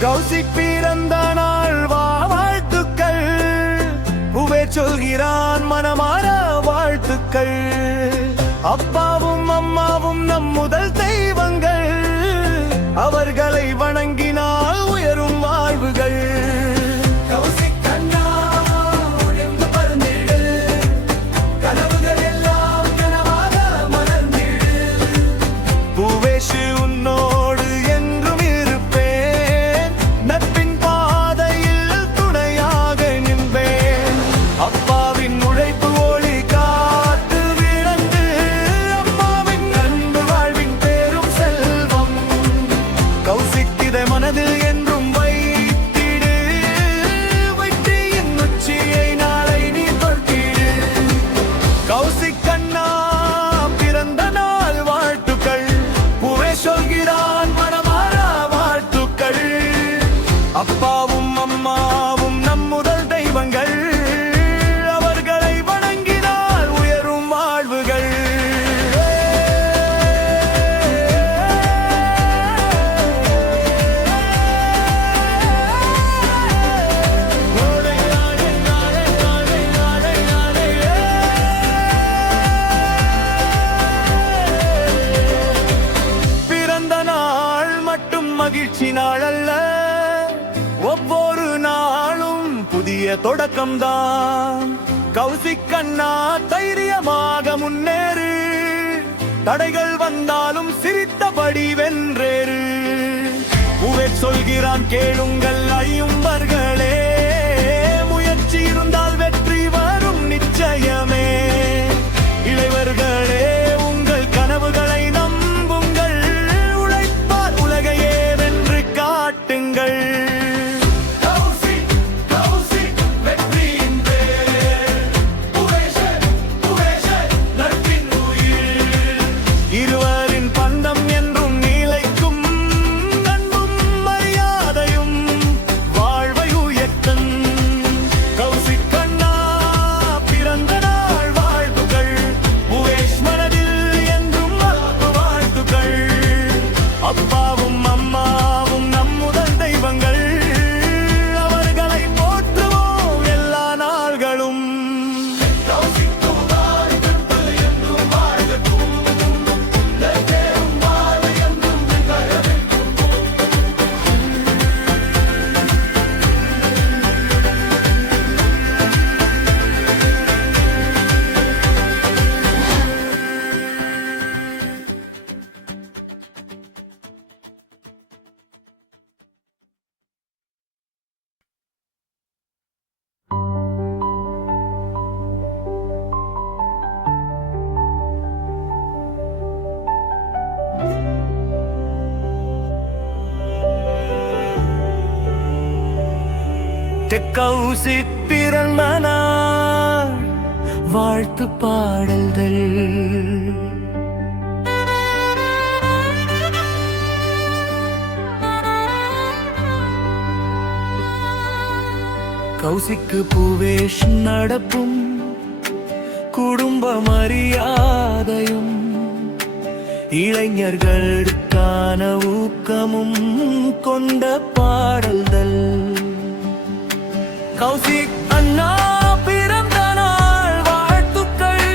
கௌசிக் பிறந்த நாள் வாழ்த்துக்கள். பூவே சொல்கிறான் மனமார வாழ்த்துக்கள். அப்பாவும் அம்மாவும் நம் முதல் தெய்வங்கள். அவர்களை வணங்கினால் உயரும் வாழ்வுகள். அப்பாவும் அம்மாவும் நம் முதல் தெய்வங்கள். அவர்களை வணங்கினால் உயரும் வாழ்வுகள். பிறந்த நாள் மட்டும் மகிழ்ச்சி நாள் அல்ல, ஒவ்வொரு நாளும் புதிய தொடக்கம்தான். கௌசிக் அண்ணா தைரியமாக முன்னேறு. தடைகள் வந்தாலும் சிரித்தபடி வென்றேறு. பூவே சொல்கிறான் கேளுங்கள் ஐயும்பர்களே. முயற்சி இருந்தால் வெற்றி வரும் நிச்சயமே. இளைவர்களே உங்கள் கனவுகளை நம்புங்கள். உழைப்பால் உலகையே வென்று காட்டுங்கள். கௌசிக் பிறந்த நாள் வாழ்த்து பாடல்கள். கௌசிக்கு பூவேஷ் நடப்பும் குடும்ப மரியாதையும் இளைஞர்களுக்கான ஊக்கமும் கொண்ட பாடல்கள். கௌசிக் அண்ணா பிறந்த நாள் வாழ்த்துக்கள்.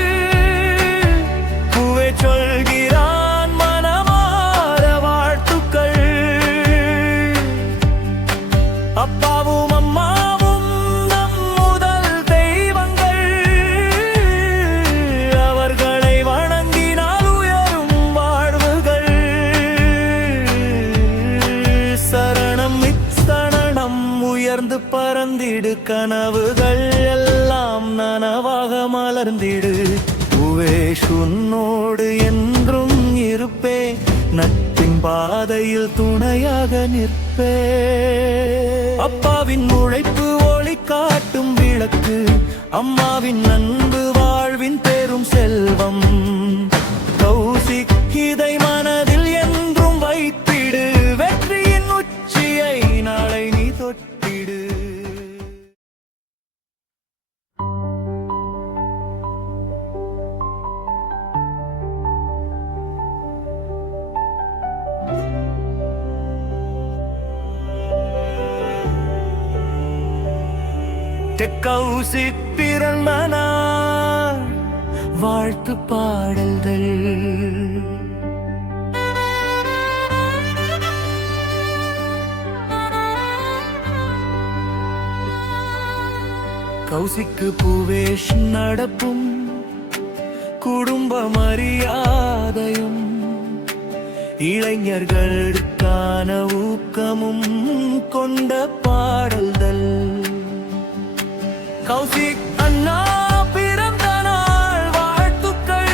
பூவே சொல்கிறான் மனமார வாழ்த்துக்கள். அப்பாவும் அம்மாவும் நம் முதல் தெய்வங்கள். அவர்களை வணங்கினால் உயரும் வாழ்வுகள். சரணம் இச்சரணம் உயர்ந்து பறந்திடு. கனவுகள் எல்லாம் நனவாக மலர்ந்திடு. பூவேஷ் உன்னோடு என்றும் இருப்பே. நட்பின் பாதையில் துணையாக நிற்பே. அப்பாவின் உழைப்பு ஒளி காட்டும் விளக்கு. அம்மாவின் அன்பு வாழ்வின் பெரும் செல்வம். கௌசிக் இதை மனதில் என்றும் வைத்திடு. வெற்றியின் உச்சியை நாளை நீ தொட்டிடு. கௌசிக் பிறந்த நாள் வாழ்த்து பாடல்கள். கௌசிக்கு பூவேஷ் நடப்பும் குடும்ப மரியாதையும் இளைஞர்களுக்கான ஊக்கமும் கொண்ட பாடல்கள். கௌசிக் அண்ணா பிறந்த நாள் வாழ்த்துக்கள்.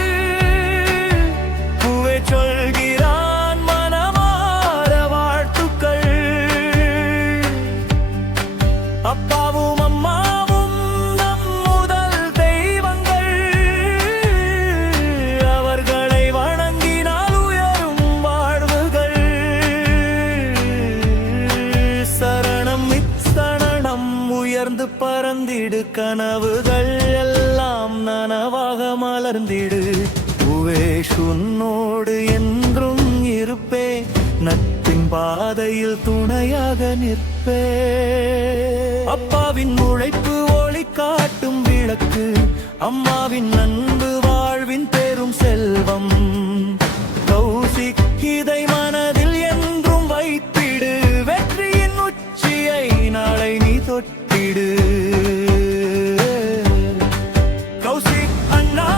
பூவே சொல்கிறான் மனமார வாழ்த்துக்கள். அப்பாவும் அம்மாவும் நம் முதல் தெய்வங்கள். அவர்களை வணங்கினால் உயரும் வாழ்வுகள். சரணம் இச்சரணம் உயர்ந்து பறந்திடு, கனவுகள் எல்லாம் நனவாக மலர்ந்திடு. பூவேஷ் உன்னோடு என்றும் இருப்பே, நட்பின் பாதையில் துணையாக நிற்பே. அப்பாவின் உழைப்பு ஒளி காட்டும் விளக்கு, அம்மாவின் அன்பு வாழ்வின் பெரும் செல்வம். கௌசிக் இதை மனதில் என்றும் வைத்திடு, வெற்றியின் உச்சியை நாளை நீ தொட்டிடு. கௌசிக் அண்ணா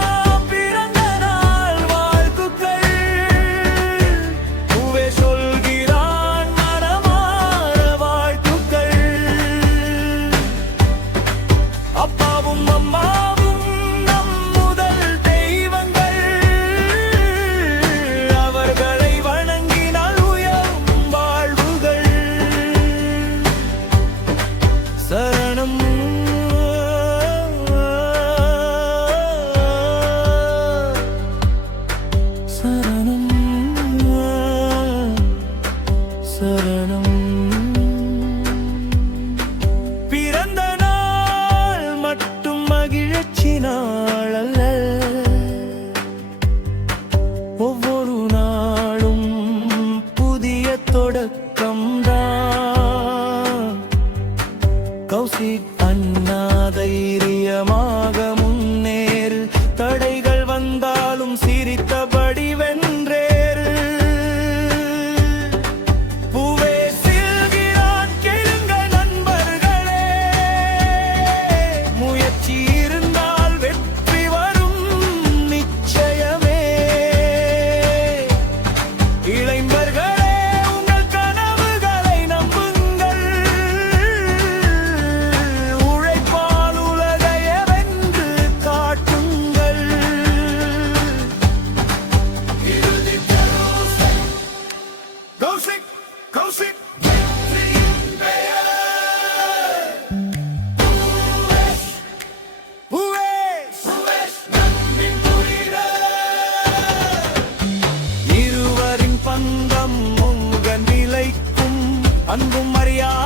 பிறந்த நாள் வாழ்த்துக்கள். பூவே சொல்கிறான் மனமார வாழ்த்துக்கள். அப்பாவும் அம்மாவும் நம் முதல் தெய்வங்கள். அவர்களை வணங்கினால் உயரும் வாழ்வுகள். சரணம் சரணம் சரணம். பிறந்த நாள் மட்டும் மகிழ்ச்சி நாள் அல்ல, ஒவ்வொரு நாளும் புதிய தொடக்கம்தான். கௌசிக் அண்ணா தைரியமாக முன்னேறு, தடைகள் வந்தாலும் சிரித்தபடி வென்றேறு. பூவே செல்கிறான் கேளுங்க நண்பர்களே, முயற்சி இருந்தால் வெற்றி வரும் நிச்சயமே. இளைஞர்களே உங்கள் கனவுகளை நம்புங்கள், உழைப்பால் உலகையே வென்று காட்டுங்கள். கௌசிக் கௌசிக் இருவரின் பந்தம் உங்க நிலைக்கும், அன்பும் மரியாதை